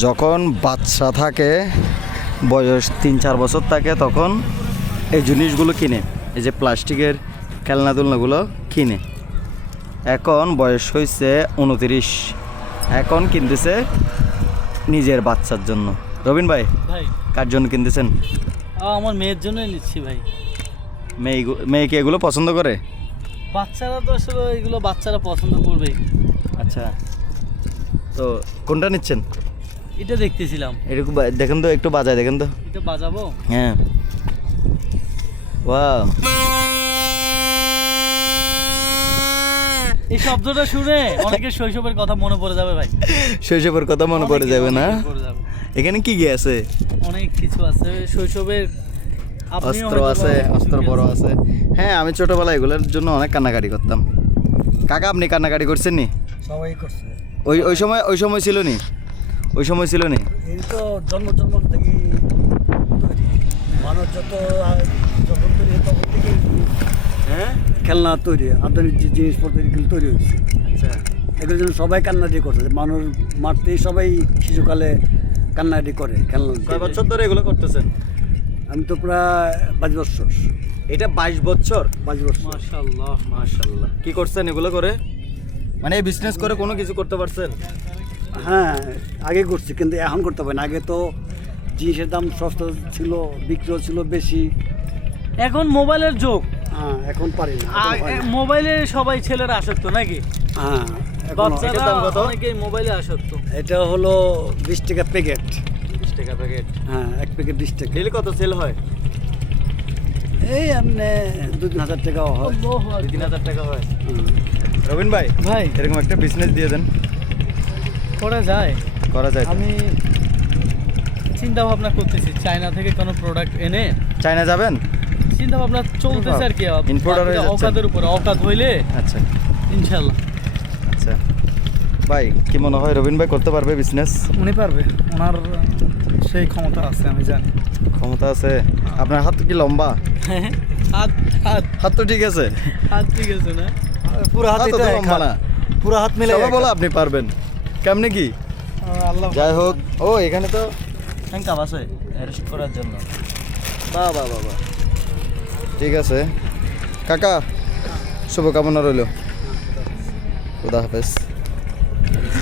যখন বাচ্চা থাকে, বয়স 3-4 বছর থাকে, তখন এই জিনিসগুলো কিনে, এই যে প্লাস্টিকের খেলনাধুলনাগুলো কিনে। এখন বয়স হয়েছে 29, এখন কিনতেছে নিজের বাচ্চার জন্য। রবিন ভাই, ভাই কার জন্য কিনতেছেন? আমার মেয়ের জন্যই নিচ্ছি ভাই। মেয়ে কি এগুলো পছন্দ করে? বাচ্চারা তো আসলে এগুলো বাচ্চারা পছন্দ করবেই। আচ্ছা, তো কোনটা নিচ্ছেন? এটা দেখতেছিলাম। এরকম দেখেন তো, একটু বাজায় দেখেন তো। এটা বাজাবো? হ্যাঁ, ওয়াও, এই শব্দটা শুনে অনেকের শৈশবের কথা মনে পড়ে যাবে ভাই। শৈশবের কথা মনে পড়ে যাবে না? অনেকের পড়ে যাবে। এখানে কি কি আছে? অনেক কিছু আছে শৈশবের। আপনিও অস্ত্র হয়তো আছে, বা অস্ত্র কিছু বড় আছে। হ্যাঁ, আমি ছোটবেলায় এগুলোর জন্য অনেক কান্নাকাটি করতাম। কাকা, আপনি কান্নাকাটি করছেন নি? সবাই করছে। ওই সময় ছিল নি? ওই সময় ছিল নি? এই তো জন্ম থেকে তৈরি। মানুষ যখন তৈরি হয় তখন থেকে হ্যাঁ, খেলনা তৈরি, আধুনিক যে জিনিসপত্র এগুলো তৈরি হয়েছে। আচ্ছা। এগুলোর জন্য সবাই কান্নাকাটি করছে। মানুষ মারতেই সবাই শিশুকালে কান্নাকাটি করে খেলনা। কয় বছর ধরে এগুলো করতেছেন? আমি তো প্রায় 22 বছর। এটা 22 বছর? 22 বছর। মাশাআল্লাহ। মাশাআল্লাহ। কি করছেন এগুলো করে? মানে এই বিজনেস করে কোনো কিছু করতে পারছেন? হ্যাঁ, আগে করছি কিন্তু এখন করতে পারি না। আগে তো জিনিসের দাম সস্তা ছিল, বিক্রিও ছিল বেশি। এখন মোবাইলের যুগ। হ্যাঁ, এখন পারি না। এখন হয় না। মোবাইলে সবাই ছেলেরা আসক্ত নাকি? হ্যাঁ, এখন বাচ্চারা এটার দাম কত? অনেকেই মোবাইলে আসক্ত। এটা হলো 20 টাকা প্যাকেট। 20 টাকা প্যাকেট। হ্যাঁ, এক প্যাকেট 20 টাকা। ডেলি কত সেল হয়? এই এমনি 2-3 হাজার টাকাও হয়। 2-3 হাজার টাকা হয়। হুম। রবিন ভাই, ভাই এরকম একটা বিজনেস দিয়ে দেন, করা যায়। করা যায় তো? আমি চিন্তা ভাবনা করতেছি চায়না থেকে কোনো প্রোডাক্ট এনে চায়না যাবেন? চিন্তা ভাবনা চলতেছে আর কি। Importer হয়ে যাচ্ছেন? অকাদের উপরে, অকাত হইলে আচ্ছা ইনশাল্লাহ। আচ্ছা। ভাই, কি মনে হয় রবিন ভাই করতে পারবে বিজনেস? উনি পারবে, ওনার সেই ক্ষমতা আছে আমি জানি। ক্ষমতা আছে? আপনার হাত কি লম্বা? হাত হাত হাত তো ঠিক আছে। হাত ঠিক আছে না? পুরো হাত হাত তো এটা লম্বা না। পুরো হাত মিলে সবাই বলো আপনি পারবেন, কেমনে কি? আল্লাহ যাই হোক, ও এখানে তো হ্যান্ডকাপ আছে অ্যারেস্ট করার জন্য। বাহ বাহ বাহ বাহ, ঠিক আছে কাকা, শুভকামনা রইল। খুদা হাফেজ।